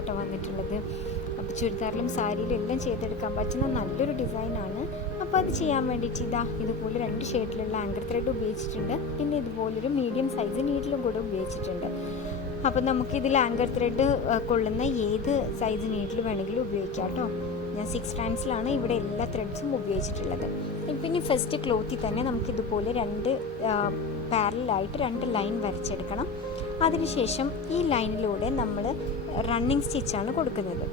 ഡിസൈനിലാട്ടോ വന്നിട്ടുള്ളത്. അപ്പോൾ ചുരിദാറിലും സാരിയിലും എല്ലാം ചെയ്തെടുക്കാൻ പറ്റുന്ന നല്ലൊരു ഡിസൈനാണ്. അപ്പോൾ അത് ചെയ്യാൻ വേണ്ടിയിട്ട് ഇതുപോലെ 2 ഷെയ്ഡിലുള്ള ആങ്കർ ത്രെഡ് ഉപയോഗിച്ചിട്ടുണ്ട്. പിന്നെ ഇതുപോലൊരു മീഡിയം സൈസ് നീഡിലും കൂടെ ഉപയോഗിച്ചിട്ടുണ്ട്. അപ്പോൾ നമുക്കിതിൽ ആങ്കർ ത്രെഡ് കൊള്ളുന്ന ഏത് സൈസ് നീഡിൽ വേണമെങ്കിലും ഉപയോഗിക്കാം കേട്ടോ. ഞാൻ 6 strandsലാണ് ഇവിടെ എല്ലാ ത്രെഡ്സും ഉപയോഗിച്ചിട്ടുള്ളത്. പിന്നെ ഫസ്റ്റ് ക്ലോത്തിൽ തന്നെ നമുക്കിതുപോലെ 2 പാരലായിട്ട് 2 ലൈൻ വരച്ചെടുക്കണം. അതിനുശേഷം ഈ ലൈനിലൂടെ നമ്മൾ റണ്ണിങ് സ്റ്റിച്ചാണ് കൊടുക്കുന്നത്.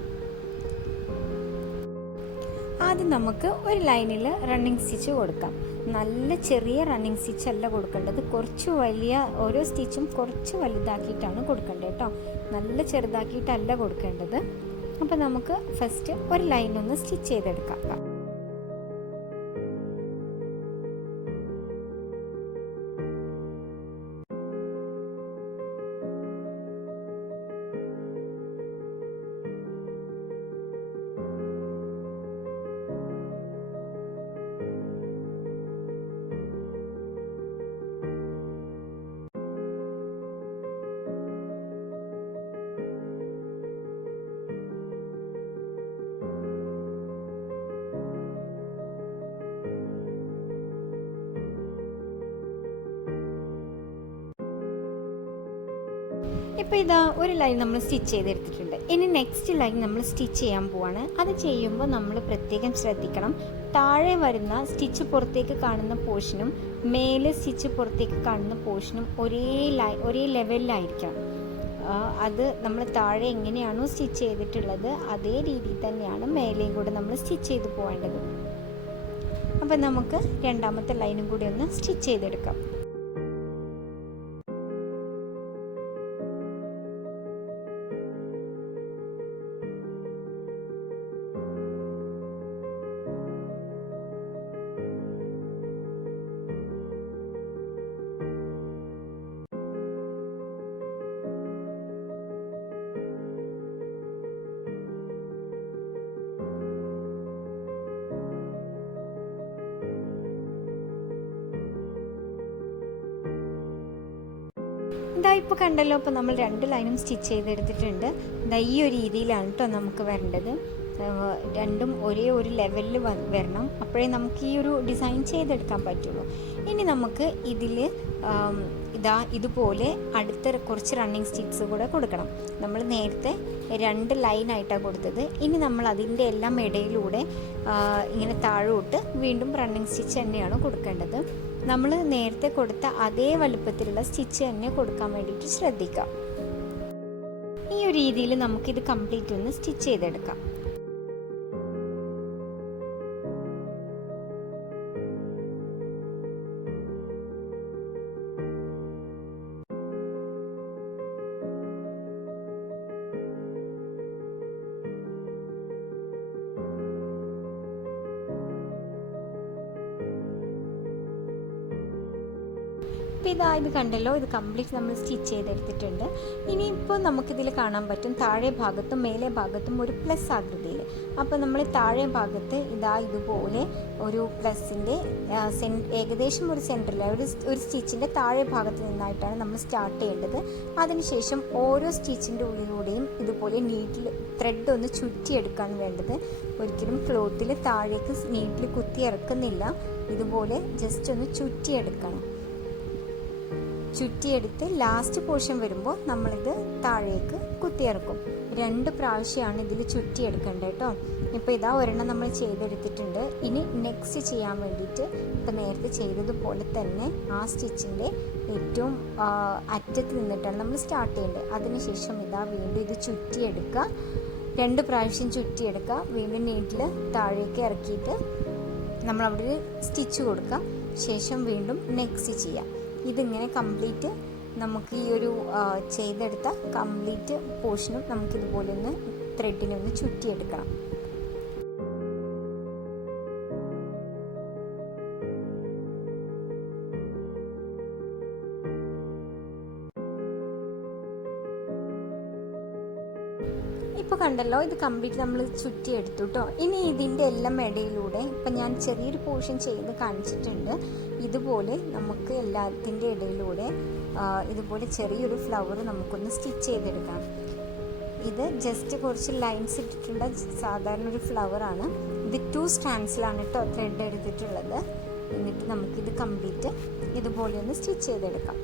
ആദ്യം നമുക്ക് ഒരു ലൈനിൽ റണ്ണിങ് സ്റ്റിച്ച് കൊടുക്കാം. നല്ല ചെറിയ റണ്ണിങ് സ്റ്റിച്ച് അല്ല കൊടുക്കേണ്ടത്, കുറച്ച് വലിയ, ഓരോ സ്റ്റിച്ചും കുറച്ച് വലുതാക്കിയിട്ടാണ് കൊടുക്കേണ്ടത് കേട്ടോ. നല്ല ചെറുതാക്കിയിട്ടല്ല കൊടുക്കേണ്ടത്. അപ്പോൾ നമുക്ക് ഫസ്റ്റ് ഒരു ലൈനൊന്ന് സ്റ്റിച്ച് ചെയ്തെടുക്കാം. ഇപ്പോൾ ഇതാ ഒരു ലൈൻ നമ്മൾ സ്റ്റിച്ച് ചെയ്തെടുത്തിട്ടുണ്ട്. ഇനി നെക്സ്റ്റ് ലൈൻ നമ്മൾ സ്റ്റിച്ച് ചെയ്യാൻ പോവാണ്. അത് ചെയ്യുമ്പോൾ നമ്മൾ പ്രത്യേകം ശ്രദ്ധിക്കണം, താഴെ വരുന്ന സ്റ്റിച്ച് പുറത്തേക്ക് കാണുന്ന പോർഷനും മേലെ സ്റ്റിച്ച് പുറത്തേക്ക് കാണുന്ന പോർഷനും ഒരേ ലെവലിലായിരിക്കണം. അത് നമ്മൾ താഴെ എങ്ങനെയാണോ സ്റ്റിച്ച് ചെയ്തിട്ടുള്ളത് അതേ രീതിയിൽ തന്നെയാണ് മേലെയും കൂടെ നമ്മൾ സ്റ്റിച്ച് ചെയ്ത് പോകേണ്ടത്. അപ്പം നമുക്ക് രണ്ടാമത്തെ ലൈനും കൂടി ഒന്ന് സ്റ്റിച്ച് ചെയ്തെടുക്കാം. ഇതാ ഇപ്പോൾ കണ്ടല്ലോ. അപ്പോൾ നമ്മൾ 2 ലൈനും സ്റ്റിച്ച് ചെയ്തെടുത്തിട്ടുണ്ട്. ഇതാ ഈ ഒരു രീതിയിലാണ് കേട്ടോ നമുക്ക് വരേണ്ടത്. രണ്ടും ഒരേ ഒരു ലെവലിൽ വരണം, അപ്പോഴേ നമുക്ക് ഈ ഒരു ഡിസൈൻ ചെയ്തെടുക്കാൻ പറ്റുള്ളൂ. ഇനി നമുക്ക് ഇതിൽ ഇതുപോലെ അടുത്ത കുറച്ച് റണ്ണിങ് സ്റ്റിച്ച് കൂടെ കൊടുക്കണം. നമ്മൾ നേരത്തെ 2 ലൈനായിട്ടാണ് കൊടുത്തത്. ഇനി നമ്മൾ അതിൻ്റെ എല്ലാം ഇടയിലൂടെ ഇങ്ങനെ താഴോട്ട് വീണ്ടും റണ്ണിങ് സ്റ്റിച്ച് തന്നെയാണ് കൊടുക്കേണ്ടത്. നമ്മൾ നേരത്തെ കൊടുത്ത അതേ വലുപ്പത്തിലുള്ള സ്റ്റിച്ച് തന്നെ കൊടുക്കാൻ വേണ്ടിയിട്ട് ശ്രദ്ധിക്കാം. ഈ ഒരു രീതിയിൽ നമുക്കിത് കംപ്ലീറ്റ് ഒന്ന് സ്റ്റിച്ച് ചെയ്തെടുക്കാം. അപ്പോൾ ഇത് കണ്ടല്ലോ, ഇത് കംപ്ലീറ്റ് നമ്മൾ സ്റ്റിച്ച് ചെയ്തെടുത്തിട്ടുണ്ട്. ഇനിയിപ്പോൾ നമുക്കിതിൽ കാണാൻ പറ്റും താഴെ ഭാഗത്തും മേലെ ഭാഗത്തും ഒരു പ്ലസ് ആകൃതിയിൽ. അപ്പോൾ നമ്മൾ താഴെ ഭാഗത്ത് ഇതുപോലെ ഒരു പ്ലസിൻ്റെ ഏകദേശം ഒരു സെൻറ്ററിൽ ഒരു സ്റ്റിച്ചിൻ്റെ താഴെ ഭാഗത്ത് നിന്നായിട്ടാണ് നമ്മൾ സ്റ്റാർട്ട് ചെയ്യേണ്ടത്. അതിനുശേഷം ഓരോ സ്റ്റിച്ചിൻ്റെ ഉള്ളിലൂടെയും ഇതുപോലെ നീഡിൽ ത്രെഡ് ഒന്ന് ചുറ്റിയെടുക്കുകയാണ് വേണ്ടത്. ഒരിക്കലും ക്ലോത്തിൽ താഴേക്ക് നീഡിൽ കുത്തി ഇറക്കുന്നില്ല, ഇതുപോലെ ജസ്റ്റ് ഒന്ന് ചുറ്റിയെടുക്കണം. ചുറ്റിയെടുത്ത് ലാസ്റ്റ് പോർഷൻ വരുമ്പോൾ നമ്മളിത് താഴേക്ക് കുത്തിയിറക്കും. 2 പ്രാവശ്യമാണ് ഇതിൽ ചുറ്റിയെടുക്കേണ്ടത് കേട്ടോ. ഇപ്പോൾ ഒരെണ്ണം നമ്മൾ ചെയ്തെടുത്തിട്ടുണ്ട്. ഇനി നെക്സ്റ്റ് ചെയ്യാൻ വേണ്ടിയിട്ട് ഇപ്പോൾ നേരത്തെ ചെയ്തതുപോലെ തന്നെ ആ സ്റ്റിച്ചിൻ്റെ ഏറ്റവും അറ്റത്ത് നിന്നിട്ടാണ് നമ്മൾ സ്റ്റാർട്ട് ചെയ്യേണ്ടത്. അതിനുശേഷം വീണ്ടും ഇത് ചുറ്റിയെടുക്കുക, 2 പ്രാവശ്യം ചുറ്റിയെടുക്കുക. വീണ്ടും നീഡിൽ താഴേക്ക് ഇറക്കിയിട്ട് നമ്മളവിടെ ഒരു സ്റ്റിച്ച് കൊടുക്കുക. ശേഷം വീണ്ടും നെക്സ്റ്റ് ചെയ്യാം. ഇതിങ്ങനെ കംപ്ലീറ്റ് നമുക്ക് ഈ ഒരു ചെയ്തെടുത്ത കംപ്ലീറ്റ് പോർഷനും നമുക്കിതുപോലെ ഒന്ന് ത്രെഡിനൊന്ന് ചുറ്റിയെടുക്കണം. ഇപ്പോൾ കണ്ടല്ലോ, ഇത് കംപ്ലീറ്റ് നമ്മൾ ചുറ്റിയെടുത്തു കേട്ടോ. ഇനി ഇതിൻ്റെ എല്ലാം ഇടയിലൂടെ ഇപ്പം ഞാൻ ചെറിയൊരു പോർഷൻ ചെയ്ത് കാണിച്ചിട്ടുണ്ട്. ഇതുപോലെ നമുക്ക് എല്ലാത്തിൻ്റെ ഇടയിലൂടെ ഇതുപോലെ ചെറിയൊരു ഫ്ലവർ നമുക്കൊന്ന് സ്റ്റിച്ച് ചെയ്തെടുക്കാം. ഇത് ജസ്റ്റ് കുറച്ച് ലൈൻസ് ഇട്ടിട്ടുള്ള സാധാരണ ഒരു ഫ്ലവറാണ്. ഇത് 2 സ്റ്റാൻഡ്സിലാണ് കേട്ടോ ത്രെഡ് എടുത്തിട്ടുള്ളത്. എന്നിട്ട് നമുക്കിത് കംപ്ലീറ്റ് ഇതുപോലെ ഒന്ന് സ്റ്റിച്ച് ചെയ്തെടുക്കാം.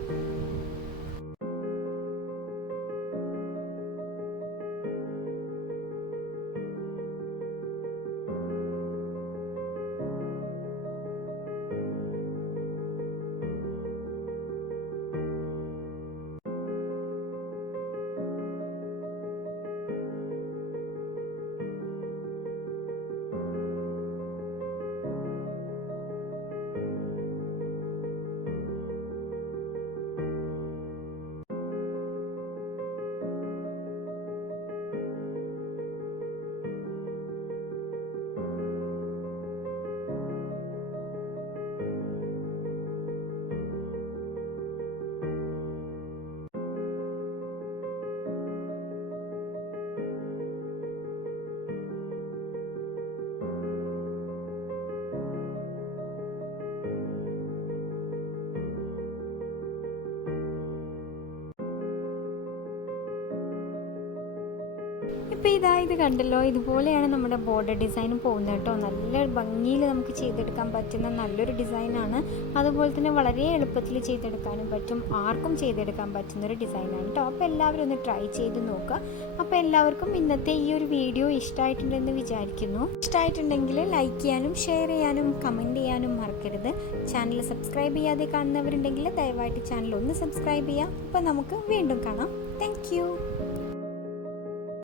ഇപ്പോൾ ഇത് കണ്ടല്ലോ, ഇതുപോലെയാണ് നമ്മുടെ ബോർഡർ ഡിസൈൻ പോകുന്നത് കേട്ടോ. നല്ല ഭംഗിയിൽ നമുക്ക് ചെയ്തെടുക്കാൻ പറ്റുന്ന നല്ലൊരു ഡിസൈനാണ്. അതുപോലെ തന്നെ വളരെ എളുപ്പത്തിൽ ചെയ്തെടുക്കാനും പറ്റും, ആർക്കും ചെയ്തെടുക്കാൻ പറ്റുന്നൊരു ഡിസൈനാണ് കേട്ടോ. അപ്പോൾ എല്ലാവരും ഒന്ന് ട്രൈ ചെയ്ത് നോക്കുക. അപ്പോൾ എല്ലാവർക്കും ഇന്നത്തെ ഈ ഒരു വീഡിയോ ഇഷ്ടമായിട്ടുണ്ടെന്ന് വിചാരിക്കുന്നു. ഇഷ്ടമായിട്ടുണ്ടെങ്കിൽ ലൈക്ക് ചെയ്യാനും ഷെയർ ചെയ്യാനും കമൻറ്റ് ചെയ്യാനും മറക്കരുത്. ചാനൽ സബ്സ്ക്രൈബ് ചെയ്യാതെ കാണുന്നവരുണ്ടെങ്കിൽ ദയവായിട്ട് ചാനൽ ഒന്ന് സബ്സ്ക്രൈബ് ചെയ്യുക. അപ്പോൾ നമുക്ക് വീണ്ടും കാണാം. താങ്ക്